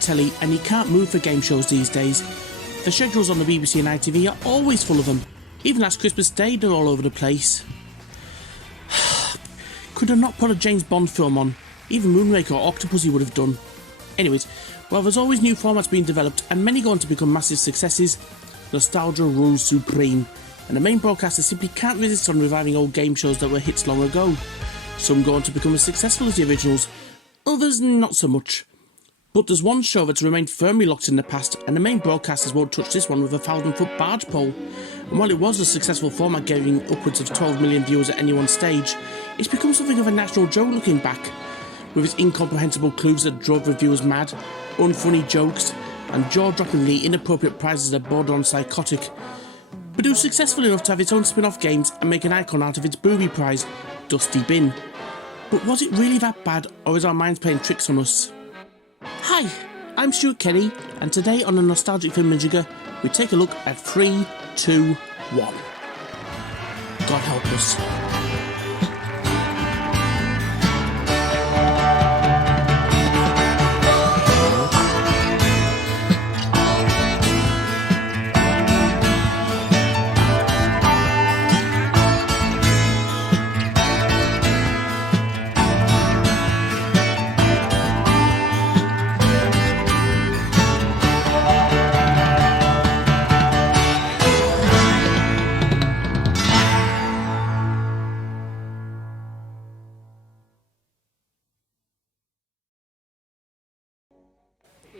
telly and you can't move for game shows these days. The schedules on the BBC and ITV are always full of them. Even last Christmas Day they're all over the place. Could have not put a James Bond film on. Even Moonraker or Octopussy would have done. Anyways, while there's always new formats being developed and many go on to become massive successes, nostalgia rules supreme, and the main broadcasters simply can't resist on reviving old game shows that were hits long ago. Some go on to become as successful as the originals, others not so much. But there's one show that's remained firmly locked in the past, and the main broadcasters won't touch this one with a 1,000-foot barge pole. And while it was a successful format gaining upwards of 12 million viewers at any one stage, it's become something of a national joke looking back, with its incomprehensible clues that drove reviewers mad, unfunny jokes, and jaw-droppingly inappropriate prizes that border on psychotic. But it was successful enough to have its own spin-off games and make an icon out of its booby prize, Dusty Bin. But was it really that bad, or is our minds playing tricks on us? Hi, I'm Stuart Kelly, and today on the Nostalgic Thingummyjigger, we take a look at 3, 2, 1. God help us.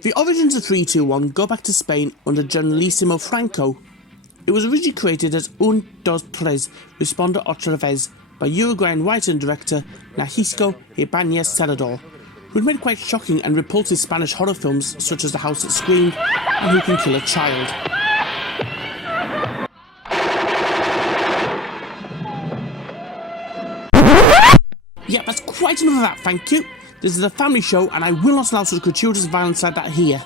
The origins of 321 go back to Spain under Generalissimo Franco. It was originally created as Un, Dos, Tres, Responda Otra Vez by Uruguayan writer and director Narciso Ibáñez Salvador, who had made quite shocking and repulsive Spanish horror films such as The House That Screamed and Who Can Kill a Child. Yeah, that's quite enough of that, thank you. This is a family show and I will not allow such gratuitous violence like that here.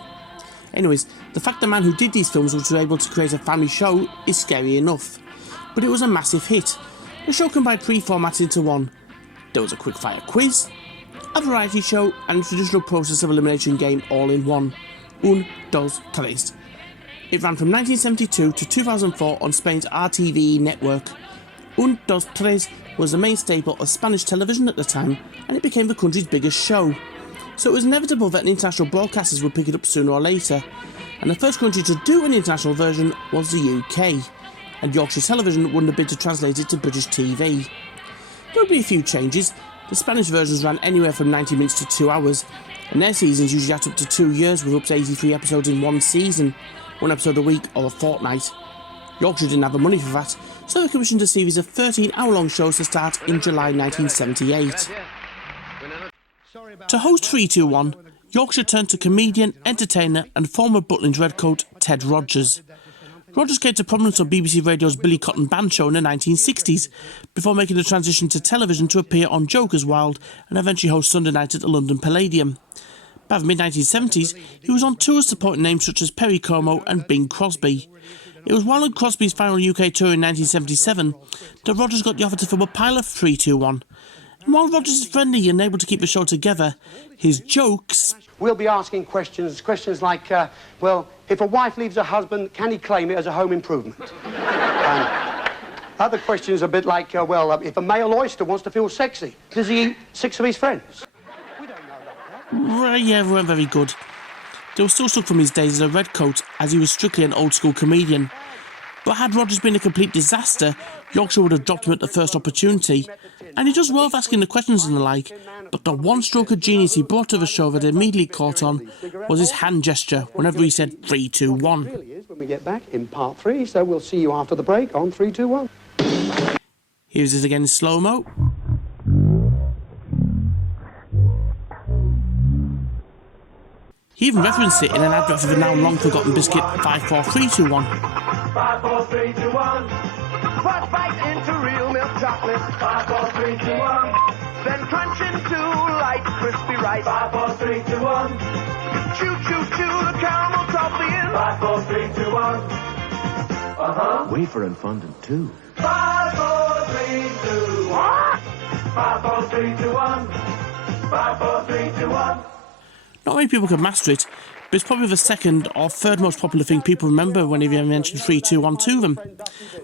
Anyways, the fact the man who did these films was able to create a family show is scary enough. But it was a massive hit. The show combined 3 formats into one. There was a quickfire quiz, a variety show and a traditional process of elimination game all in one. Un, dos, tres. It ran from 1972 to 2004 on Spain's RTV network. Un, dos, tres was the main staple of Spanish television at the time, and it became the country's biggest show. So it was inevitable that international broadcasters would pick it up sooner or later, and the first country to do an international version was the UK, and Yorkshire Television won the bid to translate it to British TV. There would be a few changes. The Spanish versions ran anywhere from 90 minutes to 2 hours, and their seasons usually had up to 2 years with up to 83 episodes in one season, 1 episode a week or a fortnight. Yorkshire didn't have the money for that, so they commissioned a series of 13-hour-long shows to start in July 1978. To host 321, Yorkshire turned to comedian, entertainer and former Butlin's Redcoat, Ted Rogers. Rogers came to prominence on BBC Radio's Billy Cotton Band show in the 1960s, before making the transition to television to appear on Joker's Wild and eventually host Sunday night at the London Palladium. By the mid-1970s, he was on tours supporting names such as Perry Como and Bing Crosby. It was while on Crosby's final UK tour in 1977 that Rogers got the offer to film a pilot for 321. And while Rogers is friendly and able to keep the show together, his jokes... We'll be asking questions like, well, if a wife leaves her husband, can he claim it as a home improvement? Other questions a bit like, well, if a male oyster wants to feel sexy, does he eat 6 of his friends? We don't know that. Yeah, they weren't very good. They were still stuck from his days as a Redcoat, as he was strictly an old-school comedian. But had Rogers been a complete disaster, Yorkshire would have dropped him at the first opportunity. And he does well with asking the questions and the like, but the one stroke of genius he brought to the show that immediately caught on was his hand gesture whenever he said 3, 2, 1. When we get back in part 3, so we'll see you after the break on 3, 2, 1. Here's it again in slow-mo. He even referenced it in an advert for the now long-forgotten biscuit 5, 4, 3, 2, 1. 5, 4, 3, 2, 1. Frost bite into real milk chocolate. 5, 4, 3, 2, 1. Then crunch into light, crispy rice. 5, 4, 3, 2, 1. Chew, chew, chew the caramel toffee in. 5, 4, 3, 2, 1. Wafer and fondant too. 5, 4, 3, 2, 1. 5, 4, 3, 2, 1. 5, 4, 3, 2, 1. Not many people could master it, but it's probably the second or third most popular thing people remember whenever you mention 321 to them.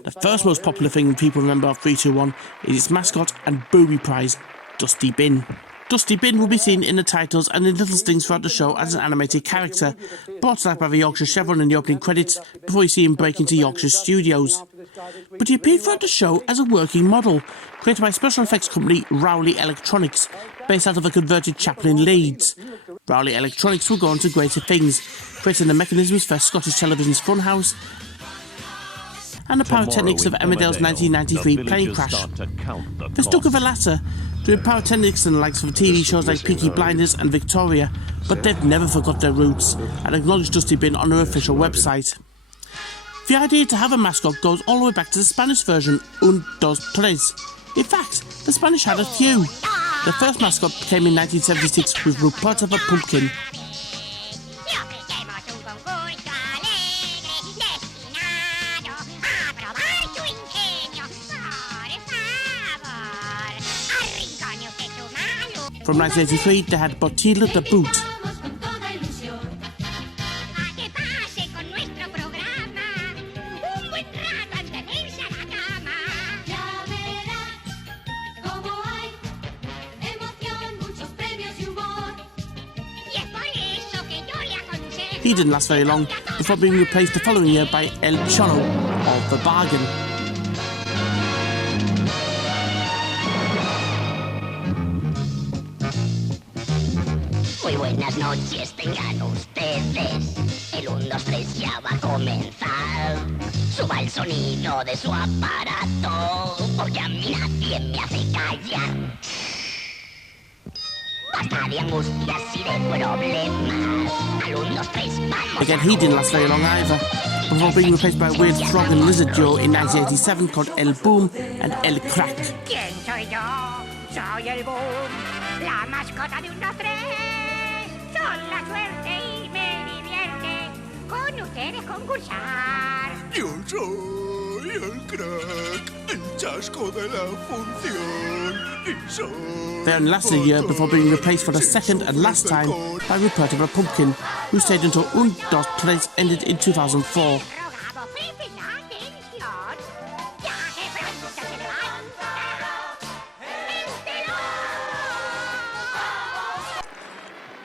The first most popular thing people remember of 321 is its mascot and booby prize, Dusty Bin. Dusty Bin will be seen in the titles and in little stings throughout the show as an animated character, brought to life by the Yorkshire Chevron in the opening credits before you see him break into Yorkshire studios. But he appeared throughout the show as a working model, created by special effects company Rowley Electronics, based out of a converted chapel in Leeds. Rowley Electronics will go on to greater things, creating the mechanisms for Scottish Television's Funhouse and the pyrotechnics of Emmerdale's 1993 plane crash. They stuck with the latter, doing pyrotechnics and the likes of TV shows like Peaky Blinders and Victoria, but they've never forgot their roots and acknowledged Dusty Bin on their official website. The idea to have a mascot goes all the way back to the Spanish version, Un, Dos, Tres. In fact, the Spanish had a few. The first mascot came in 1976 with Rupert of a Pumpkin. From 1983, they had Bottilla the Boot. He didn't last very long before being replaced the following year by El Chono, or The Bargain. Muy buenas noches tengan ustedes. El 1, 2, 3 ya va a comenzar. Suba el sonido de su aparato, porque a mí nadie me hace callar. Basta de angustias y de problemas. Al 1, 2, 3 vamos. Again, he didn't last very long either, before being replaced by a weird frog and lizard duo in 1987 called El Boom and El Crack. ¿Quién soy yo? Soy el Boom, la mascota de 1, 2, 3. Son la suerte y me divierte con ustedes concursar. Yo soy el Crack, el chasco de la función. Y soy They only lasted a year before being replaced for the second and last time by Rupert of a Pumpkin, who stayed until Un, Dos, Tres ended in 2004.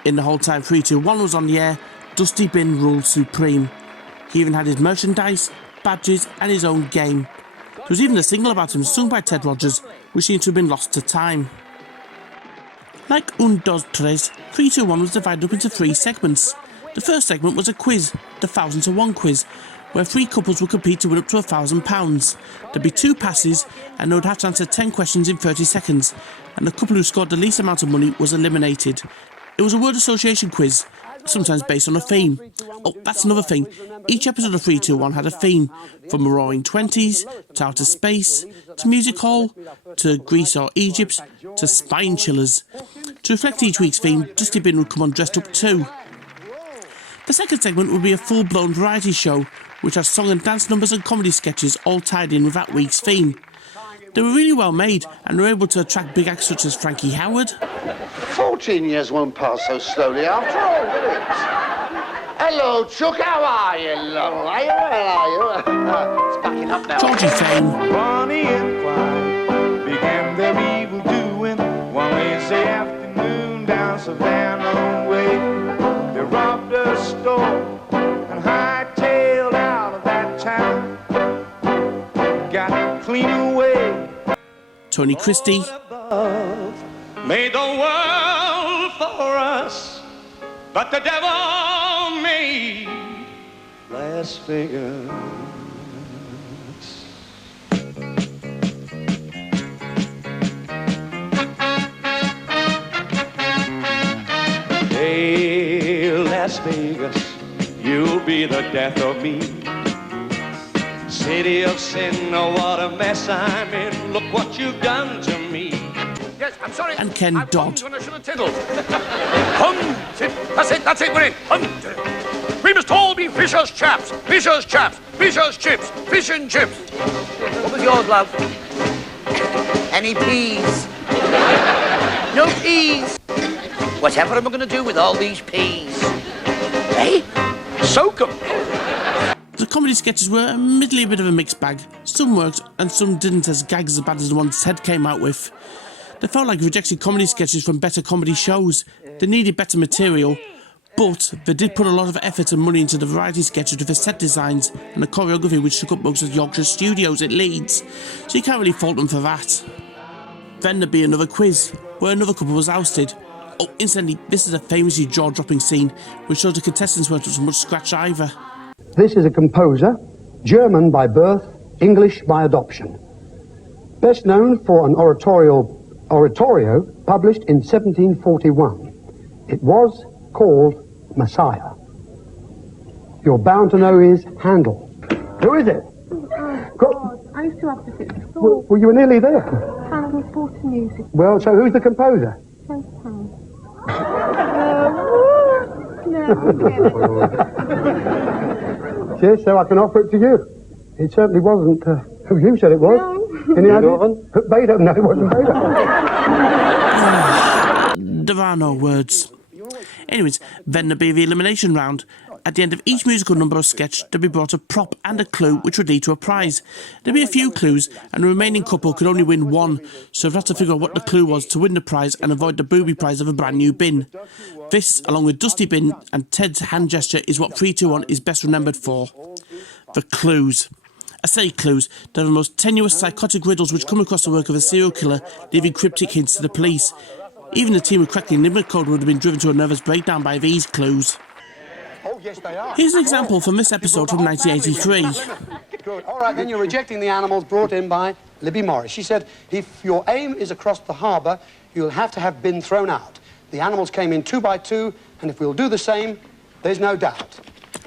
In the whole time 321 was on the air, Dusty Bin ruled supreme. He even had his merchandise, badges and his own game. There was even a single about him sung by Ted Rogers, which seems to have been lost to time. Like Un, Dos, Tres, 321 was divided up into 3 segments. The first segment was a quiz, the 1,000 to 1 quiz, where 3 couples would compete to win up to £1,000. There'd be 2 passes, and they would have to answer 10 questions in 30 seconds, and the couple who scored the least amount of money was eliminated. It was a word association quiz, sometimes based on a theme. Oh, that's another thing. Each episode of 321 had a theme, from the Roaring Twenties, to outer space, to music hall, to Greece or Egypt, to spine chillers. To reflect each week's theme, Dusty Bin would come on dressed up too. The second segment would be a full-blown variety show, which has song and dance numbers and comedy sketches all tied in with that week's theme. They were really well made and were able to attract big acts such as Frankie Howard. 14 years won't pass so slowly after all, will it? Hello, Chuck, how are you? How are you? It's backing up now. Georgie Fame. Bonnie and Clyde began their evil doing one Wednesday afternoon down Savannah way. They robbed a store and hightailed out of that town. Got clean away. Tony Christie. Made the world for us, but the devil made Las Vegas. Hey, Las Vegas, you'll be the death of me. City of sin, oh, what a mess I'm in. Look what you've done to me. Yes, I'm sorry. And Ken Dodd. I should have tiddled. That's it, we're in. We must all be fishers' chaps, fishers' chaps, fishers' chips, fish and chips. What was yours, love? Any peas? No peas. Whatever am I going to do with all these peas? Eh? Soak 'em. The comedy sketches were admittedly a bit of a mixed bag. Some worked and some didn't, as gags as bad as the ones Ted came out with. They felt like rejected comedy sketches from better comedy shows. They needed better material, but they did put a lot of effort and money into the variety sketches with the set designs and the choreography, which took up most of Yorkshire studios at Leeds, so you can't really fault them for that. Then there'd be another quiz, where another couple was ousted. Oh, incidentally, this is a famously jaw-dropping scene, which shows the contestants weren't up to much scratch either. This is a composer, German by birth, English by adoption. Best known for an oratorio published in 1741. It was called Messiah. You're bound to know his Handel. Who is it? God, I used to have this at school. Well, you were nearly there. Handel's brought to music. Well, so who's the composer? No, Yes, so I can offer it to you. It certainly wasn't who you said it was. No. Any idea? Beethoven? No, it wasn't Beethoven. There are no words. Anyways, then there'd be the elimination round. At the end of each musical number or sketch, there'd be brought a prop and a clue which would lead to a prize. There'd be a few clues, and the remaining couple could only win one, so they'd have to figure out what the clue was to win the prize and avoid the booby prize of a brand new bin. This, along with Dusty Bin and Ted's hand gesture, is what 321 is best remembered for. The clues. I say clues, they're the most tenuous psychotic riddles which come across the work of a serial killer, leaving cryptic hints to the police. Even the team who cracked the Enigma code would have been driven to a nervous breakdown by these clues. Oh, yes, they are. Here's an example from this episode from 1983. Good. All right, then you're rejecting the animals brought in by Libby Morris. She said, if your aim is across the harbour, you'll have to have bin thrown out. The animals came in 2 by 2, and if we'll do the same, there's no doubt.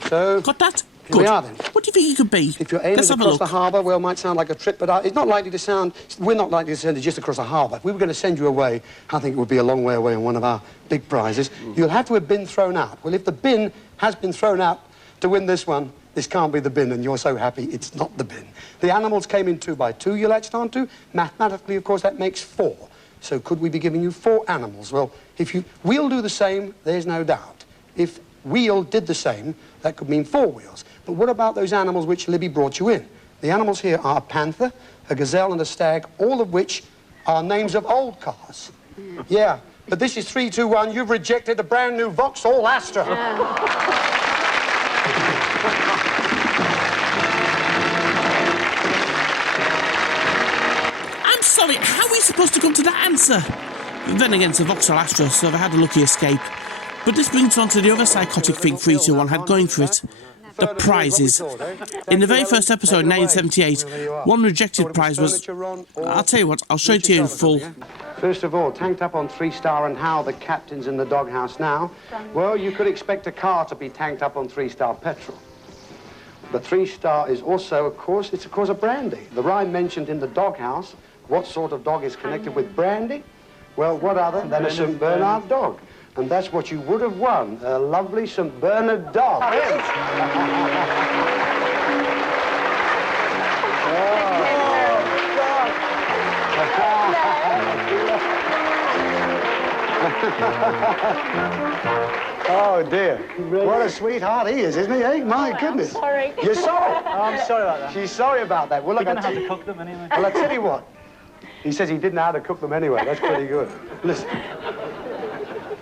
So... Got that? Here Good. we are then. What do you think it could be? If your aim Let's is have a across look. the harbour, well, it might sound like a trip, but it's not likely to sound... We're not likely to send it just across the harbour. If we were going to send you away, I think it would be a long way away on one of our big prizes. You'll have to have been thrown out. Well, if the bin has been thrown out to win this one, this can't be the bin, and you're so happy it's not the bin. The animals came in 2 by 2, you latched onto. Mathematically, of course, that makes 4. So could we be giving you 4 animals? Well, if we'll do the same, there's no doubt. If wheel did the same, that could mean 4 wheels. But what about those animals which Libby brought you in? The animals here are a panther, a gazelle and a stag, all of which are names of old cars. Yeah, but this is 321. You've rejected a brand new Vauxhall Astra. I'm sorry, how are we supposed to come to that answer? Then again, it's a Vauxhall Astra, so they had a lucky escape. But this brings on to the other psychotic thing 321 had going for it. The prizes. In the very first episode in 1978, one rejected prize was... I'll tell you what, I'll show it to you in full. First of all, tanked up on 3-star and how the captain's in the doghouse now. Well, you could expect a car to be tanked up on 3-star petrol. But 3-star is also, of course, it's of course a brandy. The rhyme mentioned in the doghouse, what sort of dog is connected with brandy? Well, what other than a St. Bernard dog? And that's what you would have won, a lovely St. Bernard dog. Oh, dear. What a sweetheart he is, isn't he, eh? My goodness. sorry. You're sorry? Oh, I'm sorry about that. She's sorry about that. Well, look, You're going to have to cook them anyway. Well, I tell you what. He says he didn't know how to cook them anyway. That's pretty good. Listen.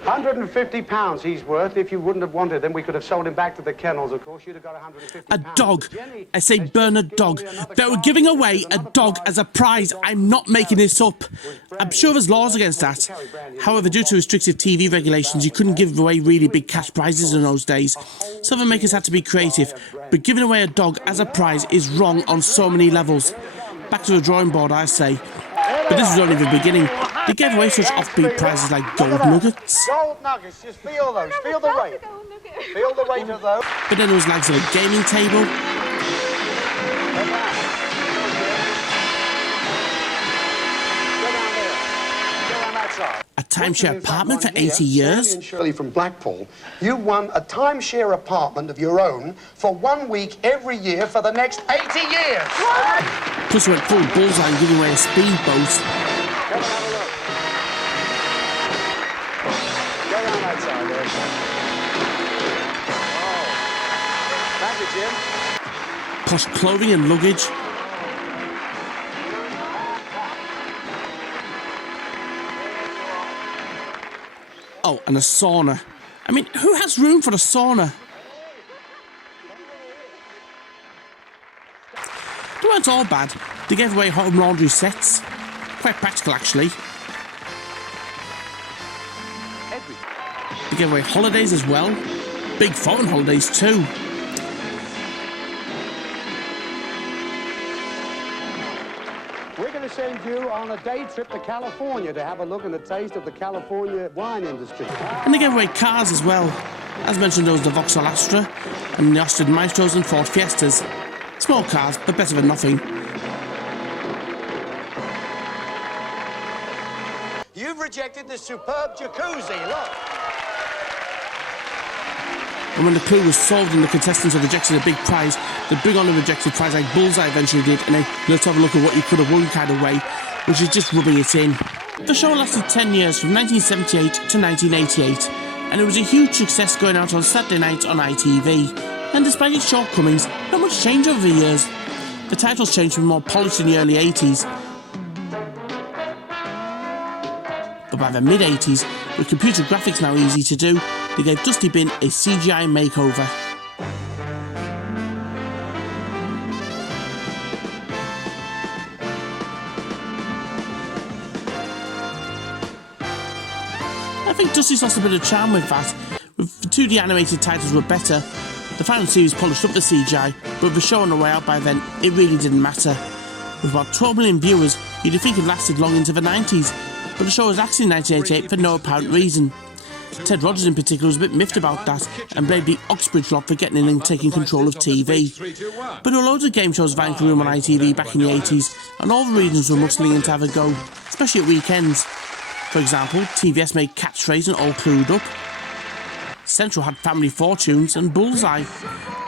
£150 he's worth. If you wouldn't have wanted them, we could have sold him back to the kennels, of course. You'd have got £150. A dog. I say Bernard dog. They were giving away a dog as a prize. I'm not making this up. I'm sure there's laws against that. However, due to restrictive TV regulations, you couldn't give away really big cash prizes in those days. So the makers had to be creative. But giving away a dog as a prize is wrong on so many levels. Back to the drawing board, I say. But this was only the beginning. They gave away such offbeat prizes like gold nuggets. Gold nuggets, just feel those. Feel the weight. Feel the weight of those. But then there was like a gaming table. A timeshare apartment for 80 years. And Shirley from Blackpool, you won a timeshare apartment of your own for 1 week every year for the next 80 years. Plus we went full bullseye and giving away a speedboat. Go and have a look. Go down that side there. Posh clothing and luggage. Oh, and a sauna. I mean, who has room for a sauna? They weren't all bad. They gave away home laundry sets. Quite practical, actually. They gave away holidays as well. Big foreign holidays too. We're going to send you on a day trip to California to have a look and a taste of the California wine industry. And they gave away cars as well. As mentioned, there was the Vauxhall Astra and the Austin Maestros and Ford Fiestas. Small cars, but better than nothing. You've rejected the superb jacuzzi, look. And when the clue was solved and the contestants had rejected a big prize, they'd bring on a rejected prize like Bullseye eventually did, and then let's have a look at what you could have won kind of way, which is just rubbing it in. The show lasted 10 years from 1978 to 1988, and it was a huge success going out on Saturday nights on ITV. And despite its shortcomings, not much change over the years. The titles changed from more polished in the early 80s, but by the mid-80s, with computer graphics now easy to do, they gave Dusty Bin a CGI makeover. I think Dusty's lost a bit of charm with that. If the 2D animated titles were better, the final series polished up the CGI, but with the show on the way out by then, it really didn't matter. With about 12 million viewers, you'd have think it lasted long into the 90s, but the show was axed in 1988 for no apparent reason. Ted Rogers in particular was a bit miffed about that and blamed the Oxbridge lot for getting in and taking control of TV. But there were loads of game shows vying for room on ITV back in the 80s, and all the regions were muscling in to have a go, especially at weekends. For example, TVS made Catchphrase and All Clued Up. Central had Family Fortunes and Bullseye,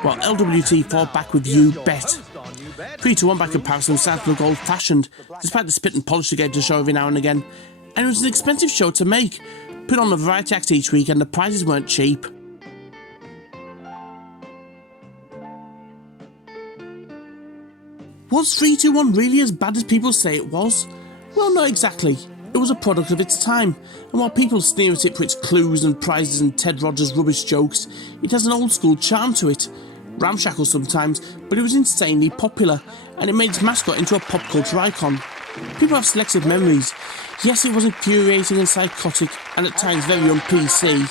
while LWT fought back with You Bet. 3-1 by comparison started to look old-fashioned, despite the spit and polish they gave to the show every now and again, and it was an expensive show to make. Put on a variety act each week and the prizes weren't cheap. Was 3-2-1 really as bad as people say it was? Well, not exactly. It was a product of its time, and while people sneer at it for its clues and prizes and Ted Rogers' rubbish jokes, it has an old-school charm to it. Ramshackle sometimes, but it was insanely popular, and it made its mascot into a pop culture icon. People have selective memories. Yes, it was infuriating and psychotic, and at times very un-PC.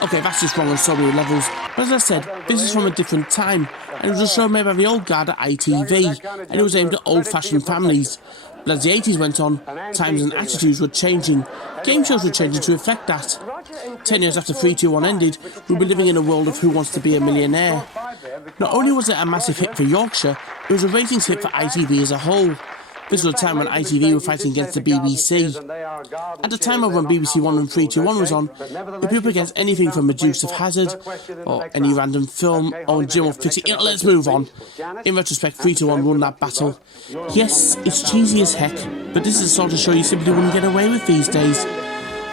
Okay, that's just wrong on so many levels, but as I said, this is from a different time, and it was a show made by the old guard at ITV, and it was aimed at old-fashioned families. But as the 80s went on, times and attitudes were changing. Game shows were changing to reflect that. 10 years after 3-2-1 ended, we'll be living in a world of Who Wants to Be a Millionaire. Not only was it a massive hit for Yorkshire, it was a ratings hit for ITV as a whole. This was a time when ITV were fighting against the BBC. At the time of when BBC One and 3-2-1 was on, we'd be up against anything from A Dukes of Hazzard, or any random film, or Jim will fix it. Let's move on. In retrospect, 3-2-1 won that battle. Yes, it's cheesy as heck, but this is the sort of show you simply wouldn't get away with these days.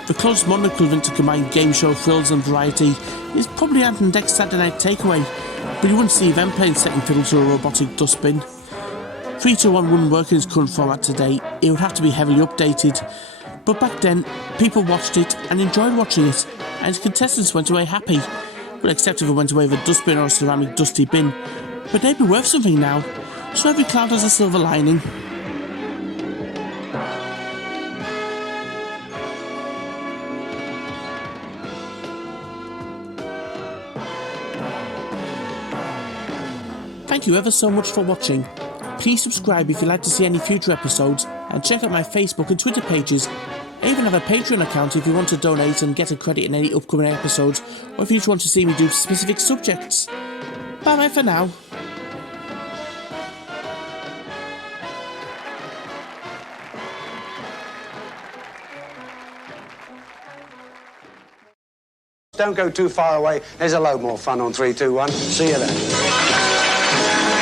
The closest modern equivalent to combine game show thrills and variety is probably Ant and Dec's Saturday Night Takeaway, but you wouldn't see them playing second fiddle to a robotic dustbin. 3-2-1 wouldn't work in its current format today, it would have to be heavily updated. But back then, people watched it and enjoyed watching it, and its contestants went away happy. Well, except if it went away with a dustbin or a ceramic dusty bin. But they'd be worth something now, so every cloud has a silver lining. Thank you ever so much for watching. Please subscribe if you'd like to see any future episodes, and check out my Facebook and Twitter pages. I even have a Patreon account if you want to donate and get a credit in any upcoming episodes, or if you just want to see me do specific subjects. Bye bye for now. Don't go too far away. There's a load more fun on 3-2-1. See you then.